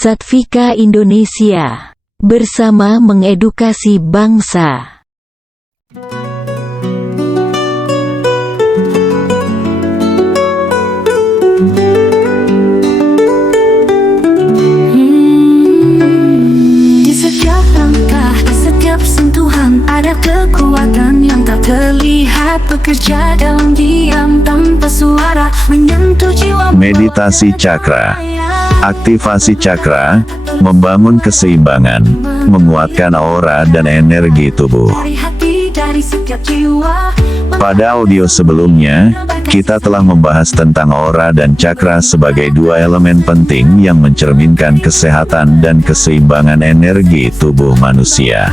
Satvika Indonesia, bersama mengedukasi bangsa. Di setiap langkah, di setiap sentuhan, ada kekuatan yang tak terlihat, bekerja dalam diam tanpa suara, menyentuh jiwa. Meditasi cakra. Aktivasi cakra, membangun keseimbangan, menguatkan aura dan energi tubuh. Pada audio sebelumnya, kita telah membahas tentang aura dan cakra sebagai dua elemen penting yang mencerminkan kesehatan dan keseimbangan energi tubuh manusia.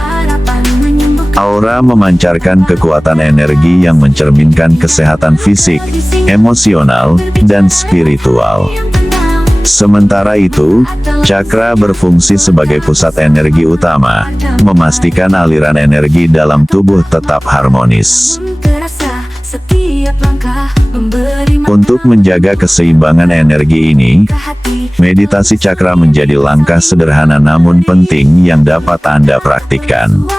Aura memancarkan kekuatan energi yang mencerminkan kesehatan fisik, emosional, dan spiritual. Sementara itu, cakra berfungsi sebagai pusat energi utama, memastikan aliran energi dalam tubuh tetap harmonis. Untuk menjaga keseimbangan energi ini, meditasi cakra menjadi langkah sederhana namun penting yang dapat Anda praktikkan.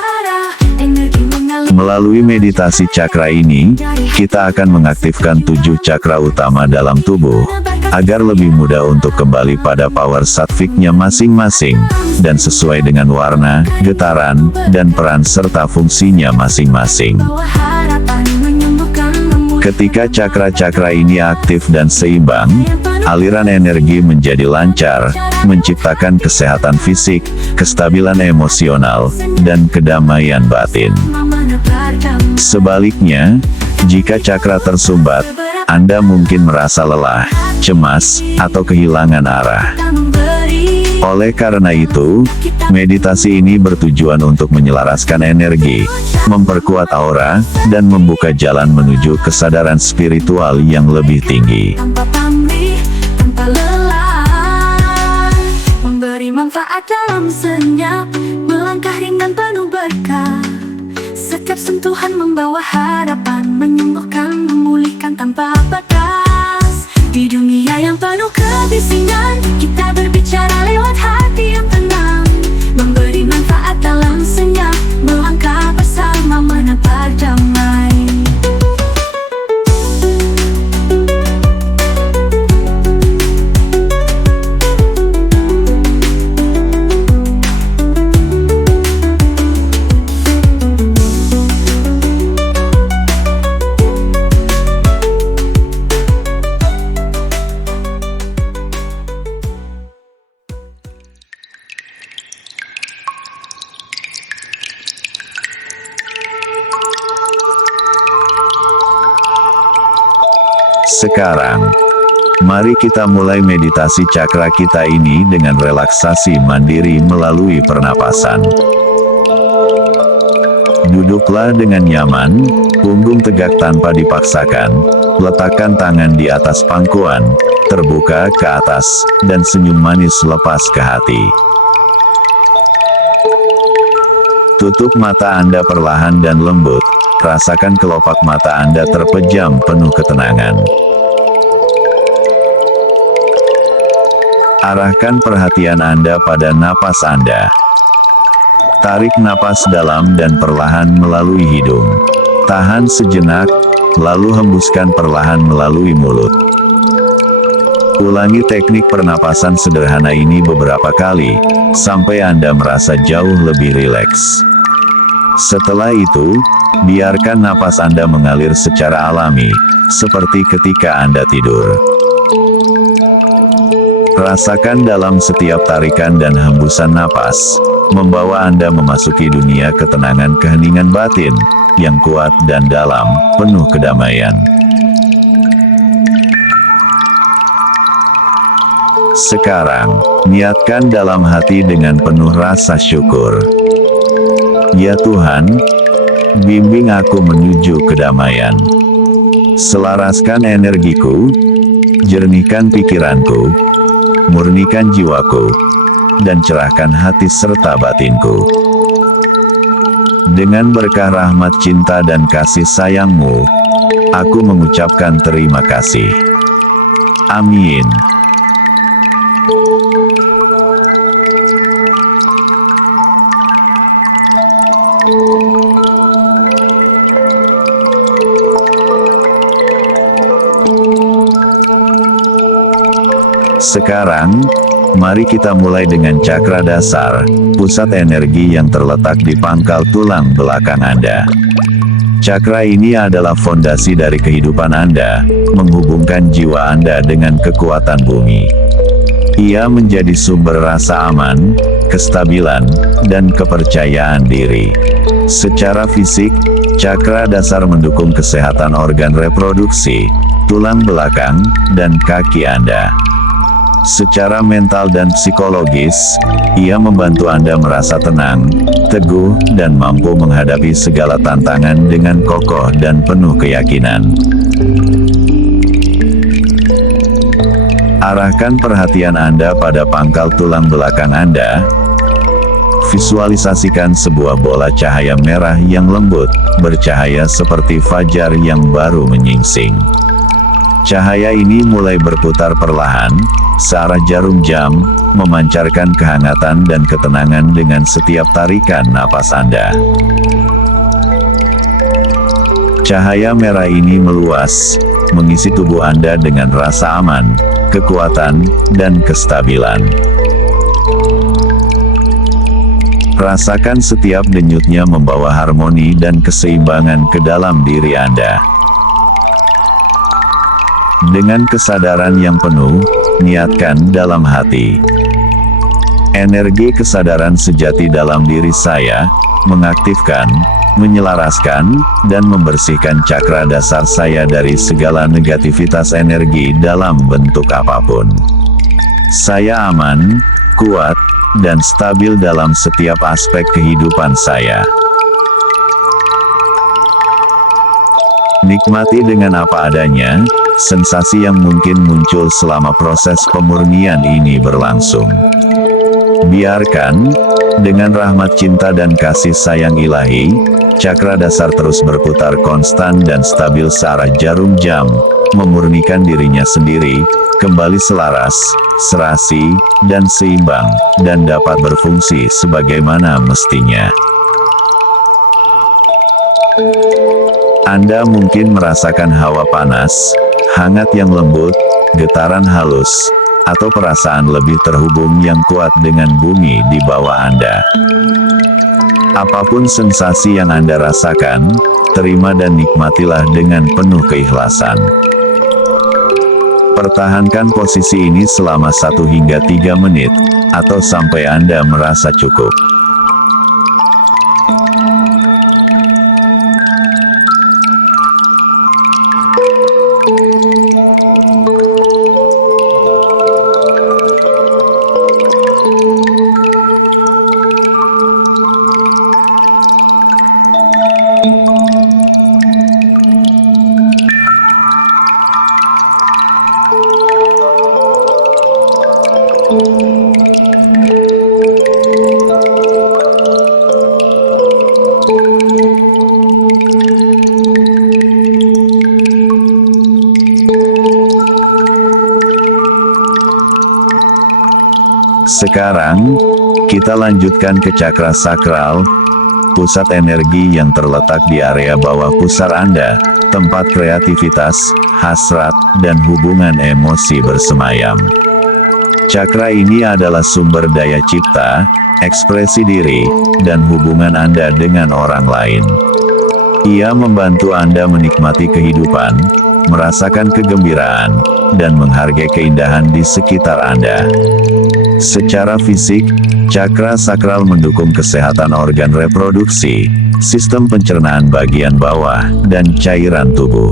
Melalui meditasi cakra ini, kita akan mengaktifkan 7 cakra utama dalam tubuh, agar lebih mudah untuk kembali pada power satviknya masing-masing, dan sesuai dengan warna, getaran, dan peran serta fungsinya masing-masing. Ketika cakra-cakra ini aktif dan seimbang, aliran energi menjadi lancar, menciptakan kesehatan fisik, kestabilan emosional, dan kedamaian batin. Sebaliknya, jika cakra tersumbat, Anda mungkin merasa lelah, cemas, atau kehilangan arah. Oleh karena itu, meditasi ini bertujuan untuk menyelaraskan energi, memperkuat aura, dan membuka jalan menuju kesadaran spiritual yang lebih tinggi. Memberi manfaat dalam senyap, melangkah ringan penuh berkah. Setiap sentuhan membawa harapan, menyembuhkan, memulihkan tanpa batas. Di dunia yang penuh kebisingan, kita berbicara lewat hati yang tenang. Memberi manfaat dalam senyap, melangkah bersama menebar damai. Sekarang, mari kita mulai meditasi cakra kita ini dengan relaksasi mandiri melalui pernapasan. Duduklah dengan nyaman, punggung tegak tanpa dipaksakan, letakkan tangan di atas pangkuan, terbuka ke atas, dan senyum manis lepas ke hati. Tutup mata Anda perlahan dan lembut, rasakan kelopak mata Anda terpejam penuh ketenangan. Arahkan perhatian Anda pada napas Anda. Tarik napas dalam dan perlahan melalui hidung. Tahan sejenak, lalu hembuskan perlahan melalui mulut. Ulangi teknik pernapasan sederhana ini beberapa kali, sampai Anda merasa jauh lebih rileks. Setelah itu, biarkan napas Anda mengalir secara alami, seperti ketika Anda tidur. Rasakan dalam setiap tarikan dan hembusan napas, membawa Anda memasuki dunia ketenangan keheningan batin, yang kuat dan dalam, penuh kedamaian. Sekarang, niatkan dalam hati dengan penuh rasa syukur. Ya Tuhan, bimbing aku menuju kedamaian. Selaraskan energiku, jernihkan pikiranku, murnikan jiwaku, dan cerahkan hati serta batinku. Dengan berkah rahmat cinta dan kasih sayang-Mu, aku mengucapkan terima kasih. Amin. Sekarang, mari kita mulai dengan cakra dasar, pusat energi yang terletak di pangkal tulang belakang Anda. Cakra ini adalah fondasi dari kehidupan Anda, menghubungkan jiwa Anda dengan kekuatan bumi. Ia menjadi sumber rasa aman, kestabilan, dan kepercayaan diri. Secara fisik, cakra dasar mendukung kesehatan organ reproduksi, tulang belakang, dan kaki Anda. Secara mental dan psikologis, ia membantu Anda merasa tenang, teguh, dan mampu menghadapi segala tantangan dengan kokoh dan penuh keyakinan. Arahkan perhatian Anda pada pangkal tulang belakang Anda. Visualisasikan sebuah bola cahaya merah yang lembut, bercahaya seperti fajar yang baru menyingsing. Cahaya ini mulai berputar perlahan, searah jarum jam, memancarkan kehangatan dan ketenangan dengan setiap tarikan napas Anda. Cahaya merah ini meluas, mengisi tubuh Anda dengan rasa aman, kekuatan, dan kestabilan. Rasakan setiap denyutnya membawa harmoni dan keseimbangan ke dalam diri Anda. Dengan kesadaran yang penuh, niatkan dalam hati. Energi kesadaran sejati dalam diri saya, mengaktifkan, menyelaraskan, dan membersihkan cakra dasar saya dari segala negativitas energi dalam bentuk apapun. Saya aman, kuat, dan stabil dalam setiap aspek kehidupan saya. Nikmati dengan apa adanya, sensasi yang mungkin muncul selama proses pemurnian ini berlangsung. Biarkan, dengan rahmat cinta dan kasih sayang ilahi, cakra dasar terus berputar konstan dan stabil searah jarum jam, memurnikan dirinya sendiri, kembali selaras, serasi, dan seimbang, dan dapat berfungsi sebagaimana mestinya. Anda mungkin merasakan hawa panas, hangat yang lembut, getaran halus, atau perasaan lebih terhubung yang kuat dengan bumi di bawah Anda. Apapun sensasi yang Anda rasakan, terima dan nikmatilah dengan penuh keikhlasan. Pertahankan posisi ini selama 1 hingga 3 menit, atau sampai Anda merasa cukup. Sekarang, kita lanjutkan ke cakra sakral, pusat energi yang terletak di area bawah pusar Anda, tempat kreativitas, hasrat, dan hubungan emosi bersemayam. Cakra ini adalah sumber daya cipta, ekspresi diri, dan hubungan Anda dengan orang lain. Ia membantu Anda menikmati kehidupan, merasakan kegembiraan, dan menghargai keindahan di sekitar Anda. Secara fisik, cakra sakral mendukung kesehatan organ reproduksi, sistem pencernaan bagian bawah, dan cairan tubuh.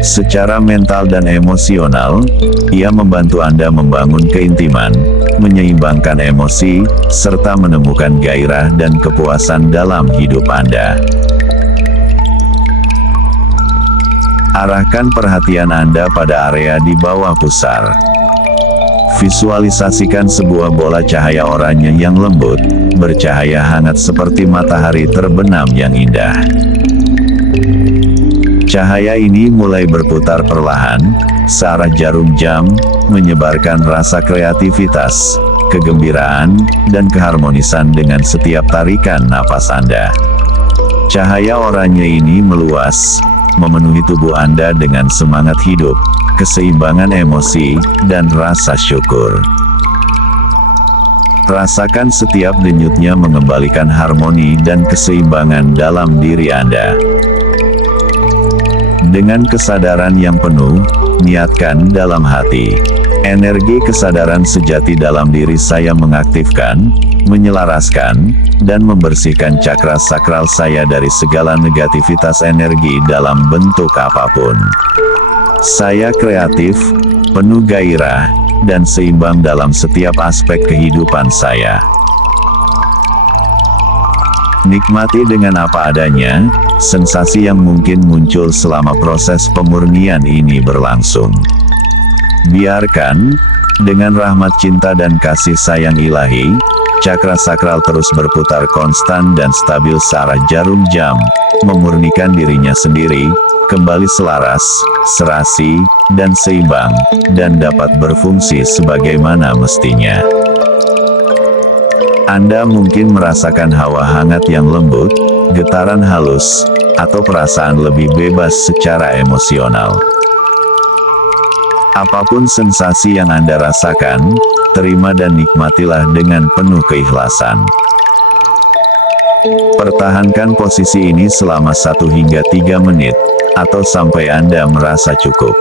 Secara mental dan emosional, ia membantu Anda membangun keintiman, menyeimbangkan emosi, serta menemukan gairah dan kepuasan dalam hidup Anda. Arahkan perhatian Anda pada area di bawah pusar. Visualisasikan sebuah bola cahaya oranye yang lembut, bercahaya hangat seperti matahari terbenam yang indah. Cahaya ini mulai berputar perlahan, searah jarum jam, menyebarkan rasa kreativitas, kegembiraan, dan keharmonisan dengan setiap tarikan napas Anda. Cahaya oranye ini meluas, memenuhi tubuh Anda dengan semangat hidup, keseimbangan emosi, dan rasa syukur. Rasakan setiap denyutnya mengembalikan harmoni dan keseimbangan dalam diri Anda. Dengan kesadaran yang penuh, niatkan dalam hati. Energi kesadaran sejati dalam diri saya mengaktifkan, menyelaraskan, dan membersihkan cakra sakral saya dari segala negativitas energi dalam bentuk apapun. Saya kreatif, penuh gairah, dan seimbang dalam setiap aspek kehidupan saya. Nikmati dengan apa adanya, sensasi yang mungkin muncul selama proses pemurnian ini berlangsung. Biarkan, dengan rahmat cinta dan kasih sayang ilahi, cakra sakral terus berputar konstan dan stabil searah jarum jam, memurnikan dirinya sendiri, kembali selaras, serasi, dan seimbang, dan dapat berfungsi sebagaimana mestinya. Anda mungkin merasakan hawa hangat yang lembut, getaran halus, atau perasaan lebih bebas secara emosional. Apapun sensasi yang Anda rasakan, terima dan nikmatilah dengan penuh keikhlasan. Pertahankan posisi ini selama 1 hingga 3 menit, atau sampai Anda merasa cukup.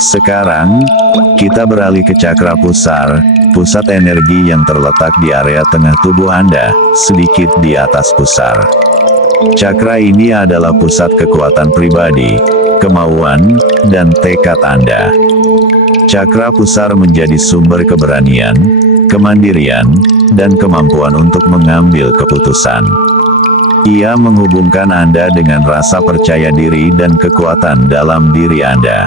Sekarang, kita beralih ke cakra pusar, pusat energi yang terletak di area tengah tubuh Anda, sedikit di atas pusar. Cakra ini adalah pusat kekuatan pribadi, kemauan, dan tekad Anda. Cakra pusar menjadi sumber keberanian, kemandirian, dan kemampuan untuk mengambil keputusan. Ia menghubungkan Anda dengan rasa percaya diri dan kekuatan dalam diri Anda.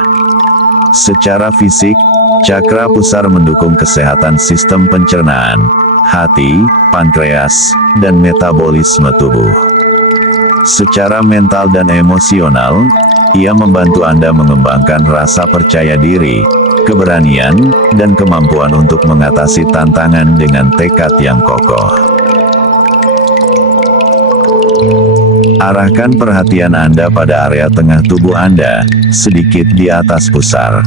Secara fisik, cakra pusar mendukung kesehatan sistem pencernaan, hati, pankreas, dan metabolisme tubuh. Secara mental dan emosional, ia membantu Anda mengembangkan rasa percaya diri, keberanian, dan kemampuan untuk mengatasi tantangan dengan tekad yang kokoh. Arahkan perhatian Anda pada area tengah tubuh Anda, sedikit di atas pusar.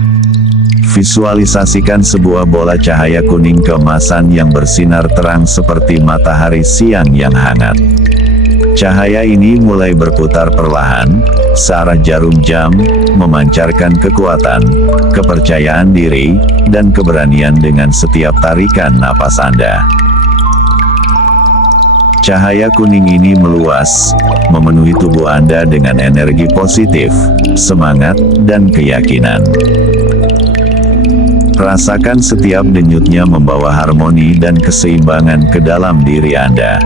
Visualisasikan sebuah bola cahaya kuning keemasan yang bersinar terang seperti matahari siang yang hangat. Cahaya ini mulai berputar perlahan, searah jarum jam, memancarkan kekuatan, kepercayaan diri, dan keberanian dengan setiap tarikan napas Anda. Cahaya kuning ini meluas, memenuhi tubuh Anda dengan energi positif, semangat, dan keyakinan. Rasakan setiap denyutnya membawa harmoni dan keseimbangan ke dalam diri Anda.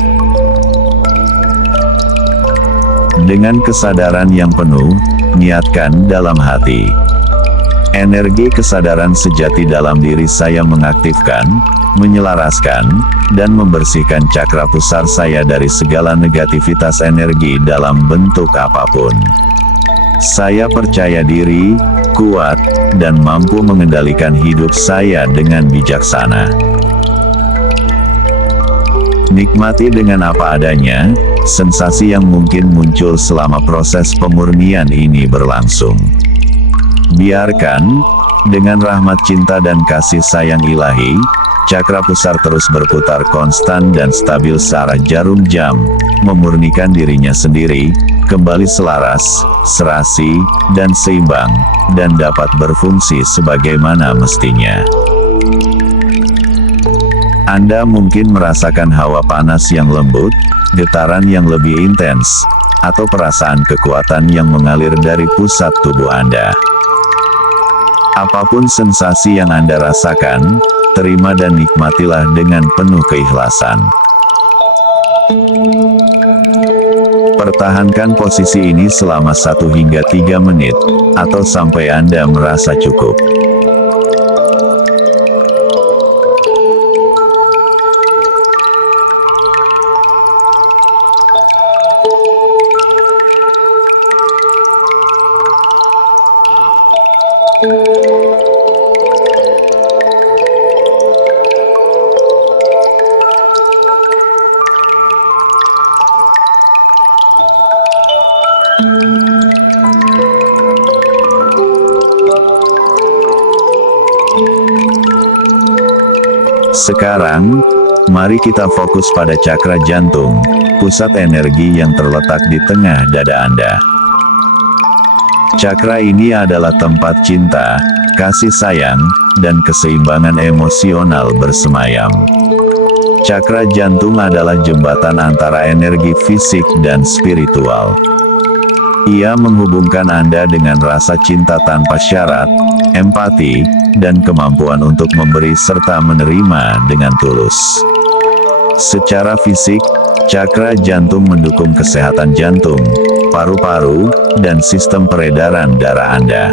Dengan kesadaran yang penuh, niatkan dalam hati. Energi kesadaran sejati dalam diri saya mengaktifkan, menyelaraskan, dan membersihkan cakra pusar saya dari segala negativitas energi dalam bentuk apapun. Saya percaya diri, kuat, dan mampu mengendalikan hidup saya dengan bijaksana. Nikmati dengan apa adanya, sensasi yang mungkin muncul selama proses pemurnian ini berlangsung. Biarkan, dengan rahmat cinta dan kasih sayang ilahi, cakra pusar terus berputar konstan dan stabil searah jarum jam, memurnikan dirinya sendiri, kembali selaras, serasi, dan seimbang, dan dapat berfungsi sebagaimana mestinya. Anda mungkin merasakan hawa panas yang lembut, getaran yang lebih intens, atau perasaan kekuatan yang mengalir dari pusat tubuh Anda. Apapun sensasi yang Anda rasakan, terima dan nikmatilah dengan penuh keikhlasan. Pertahankan posisi ini selama 1 hingga 3 menit, atau sampai Anda merasa cukup. Sekarang, mari kita fokus pada cakra jantung, pusat energi yang terletak di tengah dada Anda. Cakra ini adalah tempat cinta, kasih sayang, dan keseimbangan emosional bersemayam. Cakra jantung adalah jembatan antara energi fisik dan spiritual. Ia menghubungkan Anda dengan rasa cinta tanpa syarat, empati, dan kemampuan untuk memberi serta menerima dengan tulus. Secara fisik, cakra jantung mendukung kesehatan jantung, paru-paru, dan sistem peredaran darah Anda.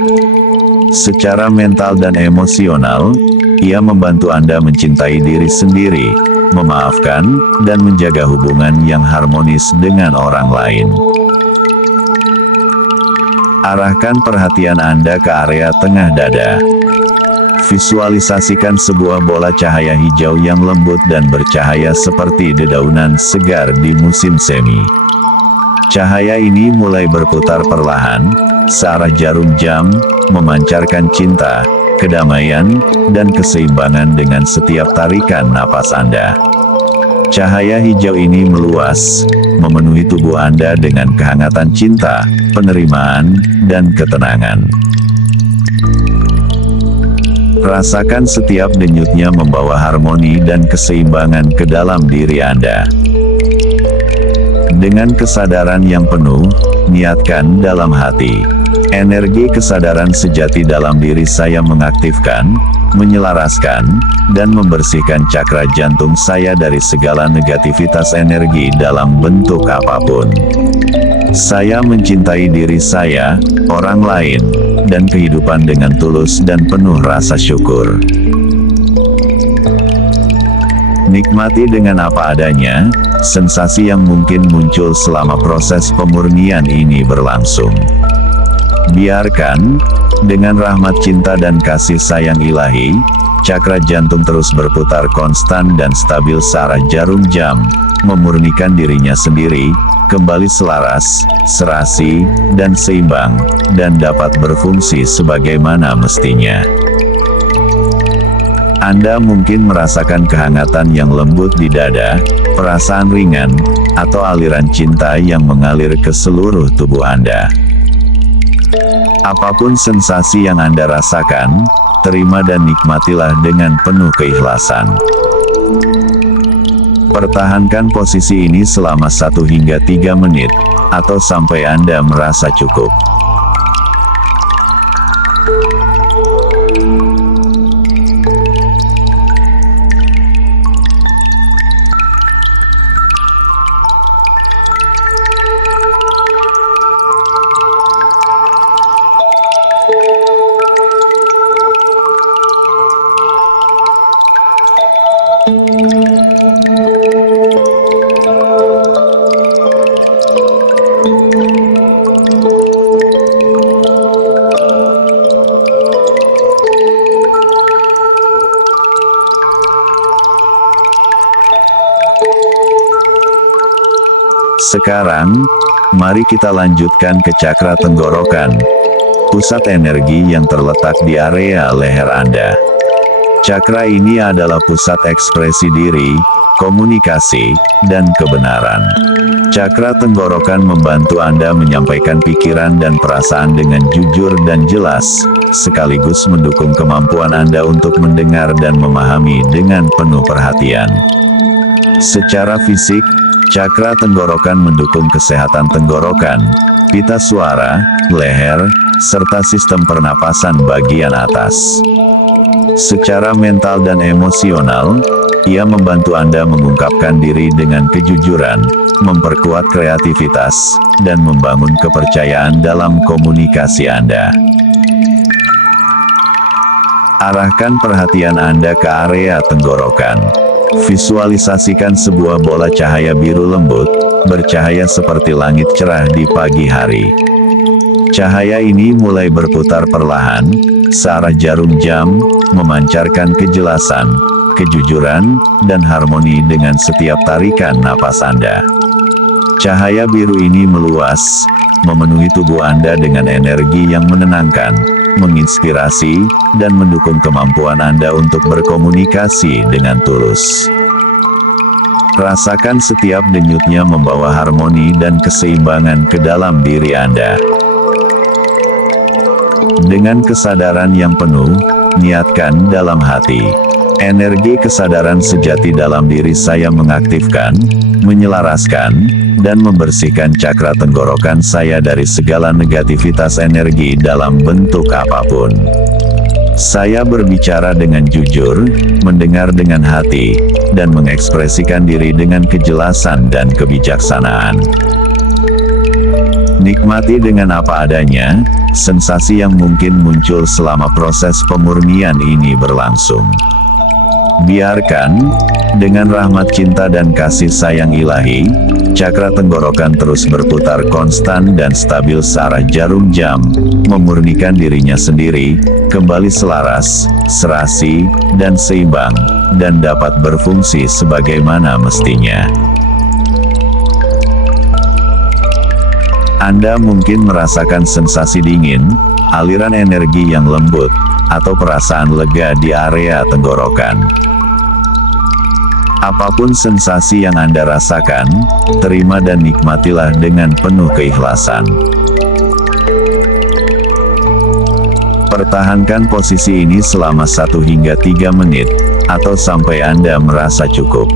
Secara mental dan emosional, ia membantu Anda mencintai diri sendiri, memaafkan, dan menjaga hubungan yang harmonis dengan orang lain. Arahkan perhatian Anda ke area tengah dada. Visualisasikan sebuah bola cahaya hijau yang lembut dan bercahaya seperti dedaunan segar di musim semi. Cahaya ini mulai berputar perlahan, searah jarum jam, memancarkan cinta, kedamaian, dan keseimbangan dengan setiap tarikan napas Anda. Cahaya hijau ini meluas, memenuhi tubuh Anda dengan kehangatan cinta, penerimaan, dan ketenangan. Rasakan setiap denyutnya membawa harmoni dan keseimbangan ke dalam diri Anda. Dengan kesadaran yang penuh, niatkan dalam hati. Energi kesadaran sejati dalam diri saya mengaktifkan, menyelaraskan, dan membersihkan cakra jantung saya dari segala negativitas energi dalam bentuk apapun. Saya mencintai diri saya, orang lain, dan kehidupan dengan tulus dan penuh rasa syukur. Nikmati dengan apa adanya, sensasi yang mungkin muncul selama proses pemurnian ini berlangsung. Biarkan, dengan rahmat cinta dan kasih sayang ilahi, cakra jantung terus berputar konstan dan stabil searah jarum jam, memurnikan dirinya sendiri, kembali selaras, serasi, dan seimbang, dan dapat berfungsi sebagaimana mestinya. Anda mungkin merasakan kehangatan yang lembut di dada, perasaan ringan, atau aliran cinta yang mengalir ke seluruh tubuh Anda. Apapun sensasi yang Anda rasakan, terima dan nikmatilah dengan penuh keikhlasan. Pertahankan posisi ini selama 1 hingga 3 menit, atau sampai Anda merasa cukup. Sekarang, mari kita lanjutkan ke cakra tenggorokan, pusat energi yang terletak di area leher Anda. Cakra ini adalah pusat ekspresi diri, komunikasi, dan kebenaran. Cakra tenggorokan membantu Anda menyampaikan pikiran dan perasaan dengan jujur dan jelas, sekaligus mendukung kemampuan Anda untuk mendengar dan memahami dengan penuh perhatian. Secara fisik, cakra tenggorokan mendukung kesehatan tenggorokan, pita suara, leher, serta sistem pernapasan bagian atas. Secara mental dan emosional, ia membantu Anda mengungkapkan diri dengan kejujuran, memperkuat kreativitas, dan membangun kepercayaan dalam komunikasi Anda. Arahkan perhatian Anda ke area tenggorokan. Visualisasikan sebuah bola cahaya biru lembut, bercahaya seperti langit cerah di pagi hari. Cahaya ini mulai berputar perlahan, searah jarum jam, memancarkan kejelasan, kejujuran, dan harmoni dengan setiap tarikan napas Anda. Cahaya biru ini meluas, memenuhi tubuh Anda dengan energi yang menenangkan, menginspirasi, dan mendukung kemampuan Anda untuk berkomunikasi dengan tulus. Rasakan setiap denyutnya membawa harmoni dan keseimbangan ke dalam diri Anda. Dengan kesadaran yang penuh, niatkan dalam hati. Energi kesadaran sejati dalam diri saya mengaktifkan, menyelaraskan, dan membersihkan cakra tenggorokan saya dari segala negativitas energi dalam bentuk apapun. Saya berbicara dengan jujur, mendengar dengan hati, dan mengekspresikan diri dengan kejelasan dan kebijaksanaan. Nikmati dengan apa adanya, sensasi yang mungkin muncul selama proses pemurnian ini berlangsung. Biarkan, dengan rahmat cinta dan kasih sayang ilahi, cakra tenggorokan terus berputar konstan dan stabil searah jarum jam, memurnikan dirinya sendiri, kembali selaras, serasi, dan seimbang, dan dapat berfungsi sebagaimana mestinya. Anda mungkin merasakan sensasi dingin, aliran energi yang lembut, atau perasaan lega di area tenggorokan. Apapun sensasi yang Anda rasakan, terima dan nikmatilah dengan penuh keikhlasan. Pertahankan posisi ini selama 1 hingga 3 menit, atau sampai Anda merasa cukup.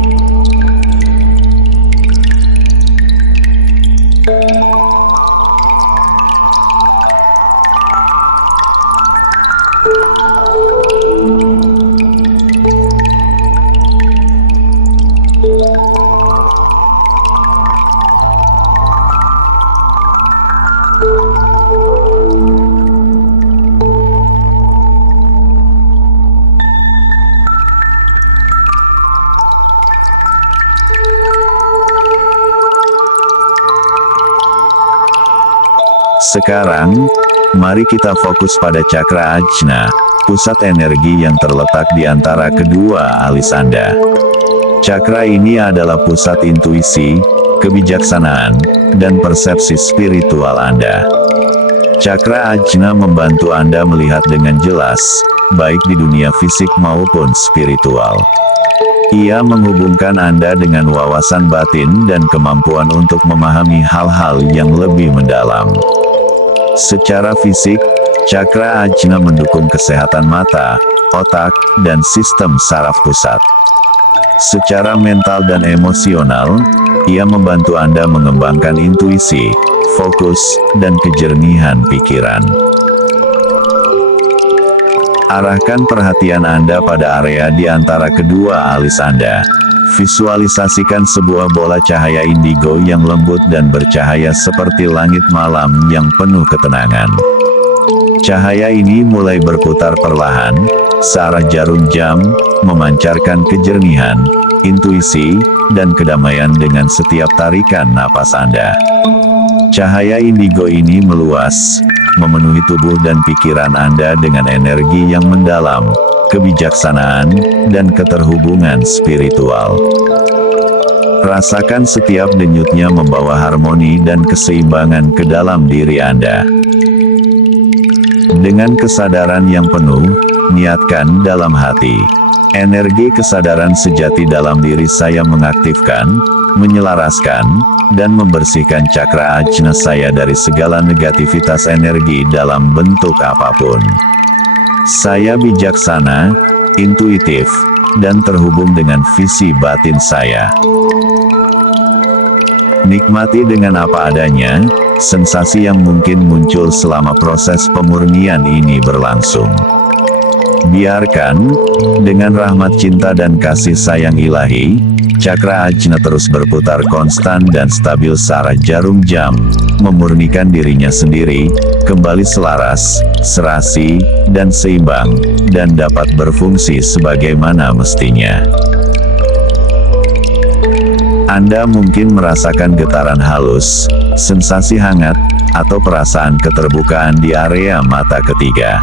Sekarang, mari kita fokus pada cakra ajna, pusat energi yang terletak di antara kedua alis Anda. Cakra ini adalah pusat intuisi, kebijaksanaan, dan persepsi spiritual Anda. Cakra ajna membantu Anda melihat dengan jelas, baik di dunia fisik maupun spiritual. Ia menghubungkan Anda dengan wawasan batin dan kemampuan untuk memahami hal-hal yang lebih mendalam. Secara fisik, cakra ajna mendukung kesehatan mata, otak, dan sistem saraf pusat. Secara mental dan emosional, ia membantu Anda mengembangkan intuisi, fokus, dan kejernihan pikiran. Arahkan perhatian Anda pada area di antara kedua alis Anda. Visualisasikan sebuah bola cahaya indigo yang lembut dan bercahaya seperti langit malam yang penuh ketenangan. Cahaya ini mulai berputar perlahan, searah jarum jam, memancarkan kejernihan, intuisi, dan kedamaian dengan setiap tarikan napas Anda. Cahaya indigo ini meluas, memenuhi tubuh dan pikiran Anda dengan energi yang mendalam, kebijaksanaan, dan keterhubungan spiritual. Rasakan setiap denyutnya membawa harmoni dan keseimbangan ke dalam diri Anda. Dengan kesadaran yang penuh, niatkan dalam hati. Energi kesadaran sejati dalam diri saya mengaktifkan, menyelaraskan, dan membersihkan cakra ajna saya dari segala negativitas energi dalam bentuk apapun. Saya bijaksana, intuitif, dan terhubung dengan visi batin saya. Nikmati dengan apa adanya, sensasi yang mungkin muncul selama proses pemurnian ini berlangsung. Biarkan, dengan rahmat cinta dan kasih sayang ilahi, cakra ajna terus berputar konstan dan stabil searah jarum jam, memurnikan dirinya sendiri, kembali selaras, serasi, dan seimbang, dan dapat berfungsi sebagaimana mestinya. Anda mungkin merasakan getaran halus, sensasi hangat, atau perasaan keterbukaan di area mata ketiga.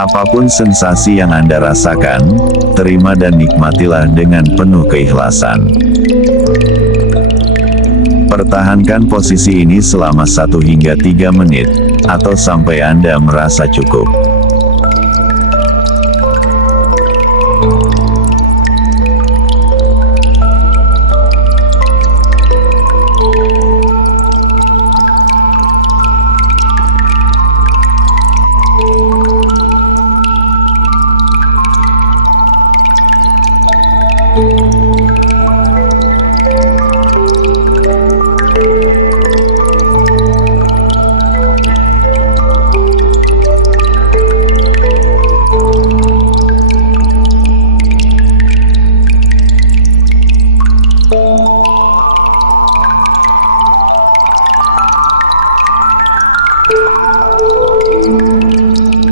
Apapun sensasi yang Anda rasakan, terima dan nikmatilah dengan penuh keikhlasan. Pertahankan posisi ini selama 1 hingga 3 menit, atau sampai Anda merasa cukup.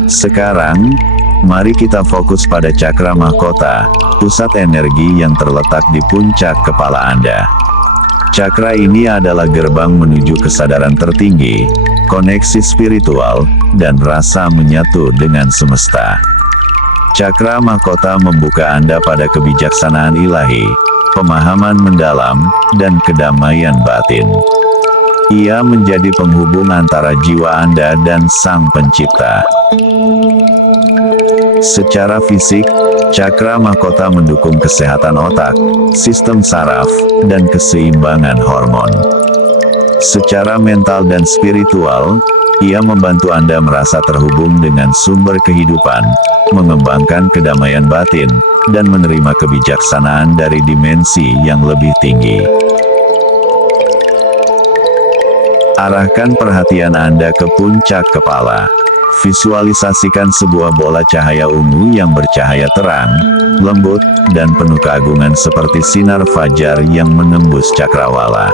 Sekarang, mari kita fokus pada cakra mahkota, pusat energi yang terletak di puncak kepala Anda. Cakra ini adalah gerbang menuju kesadaran tertinggi, koneksi spiritual, dan rasa menyatu dengan semesta. Cakra mahkota membuka Anda pada kebijaksanaan ilahi, pemahaman mendalam, dan kedamaian batin. Ia menjadi penghubung antara jiwa Anda dan Sang Pencipta. Secara fisik, cakra mahkota mendukung kesehatan otak, sistem saraf, dan keseimbangan hormon. Secara mental dan spiritual, ia membantu Anda merasa terhubung dengan sumber kehidupan, mengembangkan kedamaian batin, dan menerima kebijaksanaan dari dimensi yang lebih tinggi. Arahkan perhatian Anda ke puncak kepala. Visualisasikan sebuah bola cahaya ungu yang bercahaya terang, lembut, dan penuh keagungan seperti sinar fajar yang menembus cakrawala.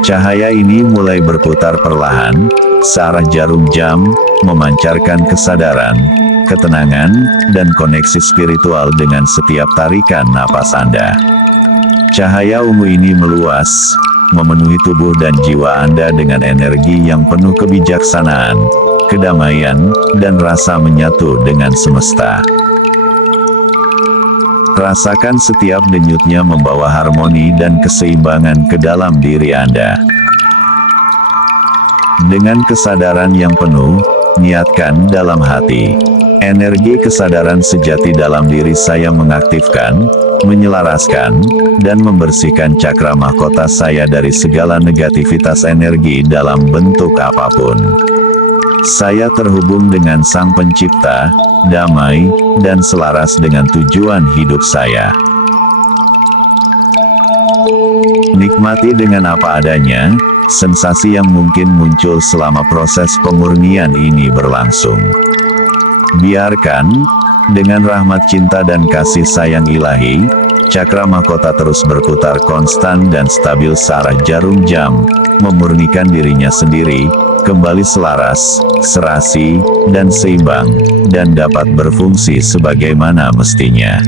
Cahaya ini mulai berputar perlahan, searah jarum jam, memancarkan kesadaran, ketenangan, dan koneksi spiritual dengan setiap tarikan napas Anda. Cahaya ungu ini meluas, memenuhi tubuh dan jiwa Anda dengan energi yang penuh kebijaksanaan, kedamaian, dan rasa menyatu dengan semesta. Rasakan setiap denyutnya membawa harmoni dan keseimbangan ke dalam diri Anda. Dengan kesadaran yang penuh, niatkan dalam hati. Energi kesadaran sejati dalam diri saya mengaktifkan, menyelaraskan, dan membersihkan cakra mahkota saya dari segala negativitas energi dalam bentuk apapun. Saya terhubung dengan Sang Pencipta, damai, dan selaras dengan tujuan hidup saya. Nikmati dengan apa adanya, sensasi yang mungkin muncul selama proses pemurnian ini berlangsung. Biarkan, dengan rahmat cinta dan kasih sayang ilahi, cakra mahkota terus berputar konstan dan stabil searah jarum jam, memurnikan dirinya sendiri, kembali selaras, serasi, dan seimbang, dan dapat berfungsi sebagaimana mestinya.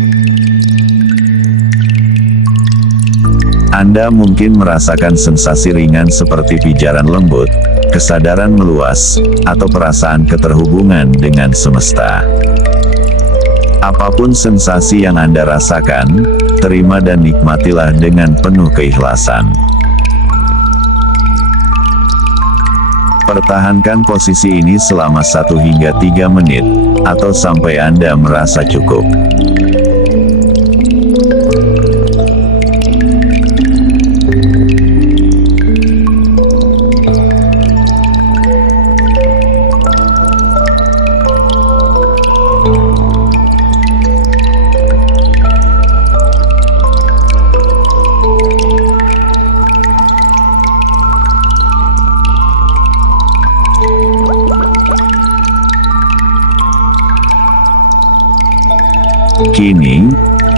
Anda mungkin merasakan sensasi ringan seperti pijaran lembut, kesadaran meluas, atau perasaan keterhubungan dengan semesta. Apapun sensasi yang Anda rasakan, terima dan nikmatilah dengan penuh keikhlasan. Pertahankan posisi ini selama 1 hingga 3 menit, atau sampai Anda merasa cukup.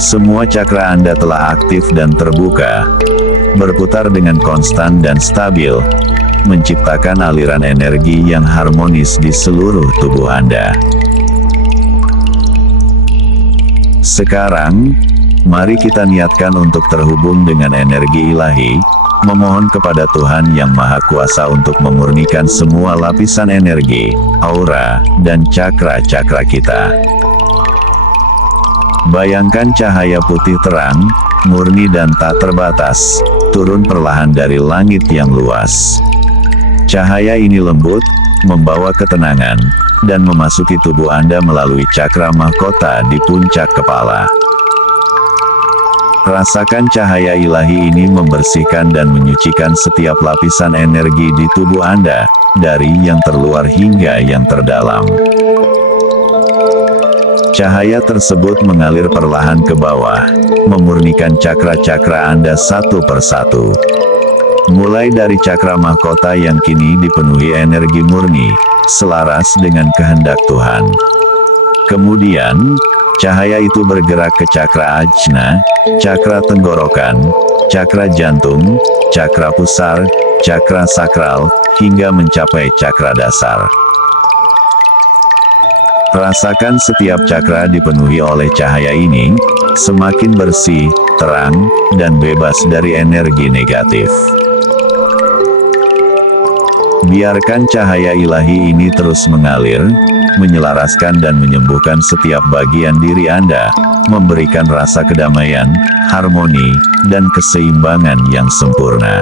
Semua cakra Anda telah aktif dan terbuka, berputar dengan konstan dan stabil, menciptakan aliran energi yang harmonis di seluruh tubuh Anda. Sekarang, mari kita niatkan untuk terhubung dengan energi ilahi, memohon kepada Tuhan Yang Maha Kuasa untuk memurnikan semua lapisan energi, aura, dan cakra-cakra kita. Bayangkan cahaya putih terang, murni dan tak terbatas, turun perlahan dari langit yang luas. Cahaya ini lembut, membawa ketenangan, dan memasuki tubuh Anda melalui cakra mahkota di puncak kepala. Rasakan cahaya ilahi ini membersihkan dan menyucikan setiap lapisan energi di tubuh Anda, dari yang terluar hingga yang terdalam. Cahaya tersebut mengalir perlahan ke bawah, memurnikan cakra-cakra Anda satu persatu. Mulai dari cakra mahkota yang kini dipenuhi energi murni, selaras dengan kehendak Tuhan. Kemudian, cahaya itu bergerak ke cakra ajna, cakra tenggorokan, cakra jantung, cakra pusar, cakra sakral, hingga mencapai cakra dasar. Rasakan setiap cakra dipenuhi oleh cahaya ini, semakin bersih, terang, dan bebas dari energi negatif. Biarkan cahaya ilahi ini terus mengalir, menyelaraskan dan menyembuhkan setiap bagian diri Anda, memberikan rasa kedamaian, harmoni, dan keseimbangan yang sempurna.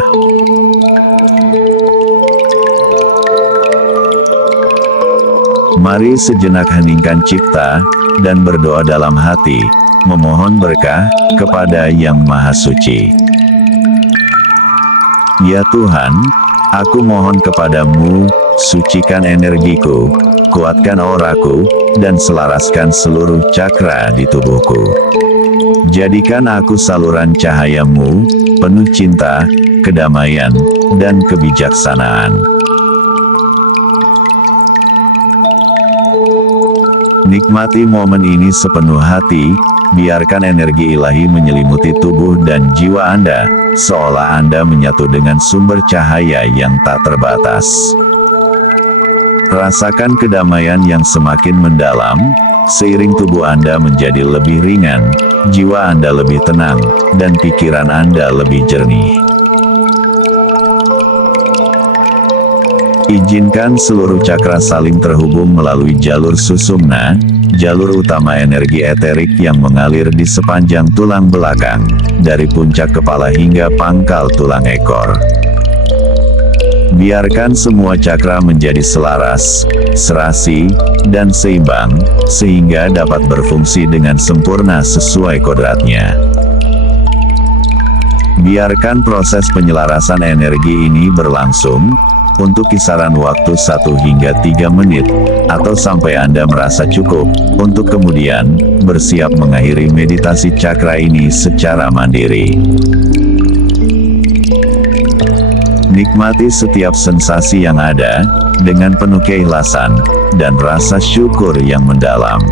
Mari sejenak heningkan cipta, dan berdoa dalam hati, memohon berkah, kepada Yang Maha Suci. Ya Tuhan, aku mohon kepadamu, sucikan energiku, kuatkan auraku, dan selaraskan seluruh cakra di tubuhku. Jadikan aku saluran cahayamu, penuh cinta, kedamaian, dan kebijaksanaan. Nikmati momen ini sepenuh hati, biarkan energi ilahi menyelimuti tubuh dan jiwa Anda, seolah Anda menyatu dengan sumber cahaya yang tak terbatas. Rasakan kedamaian yang semakin mendalam, seiring tubuh Anda menjadi lebih ringan, jiwa Anda lebih tenang, dan pikiran Anda lebih jernih. Izinkan seluruh cakra saling terhubung melalui jalur susumna, jalur utama energi eterik yang mengalir di sepanjang tulang belakang, dari puncak kepala hingga pangkal tulang ekor. Biarkan semua cakra menjadi selaras, serasi, dan seimbang, sehingga dapat berfungsi dengan sempurna sesuai kodratnya. Biarkan proses penyelarasan energi ini berlangsung, untuk kisaran waktu 1 hingga 3 menit, atau sampai Anda merasa cukup, untuk kemudian, bersiap mengakhiri meditasi cakra ini secara mandiri. Nikmati setiap sensasi yang ada, dengan penuh keikhlasan, dan rasa syukur yang mendalam.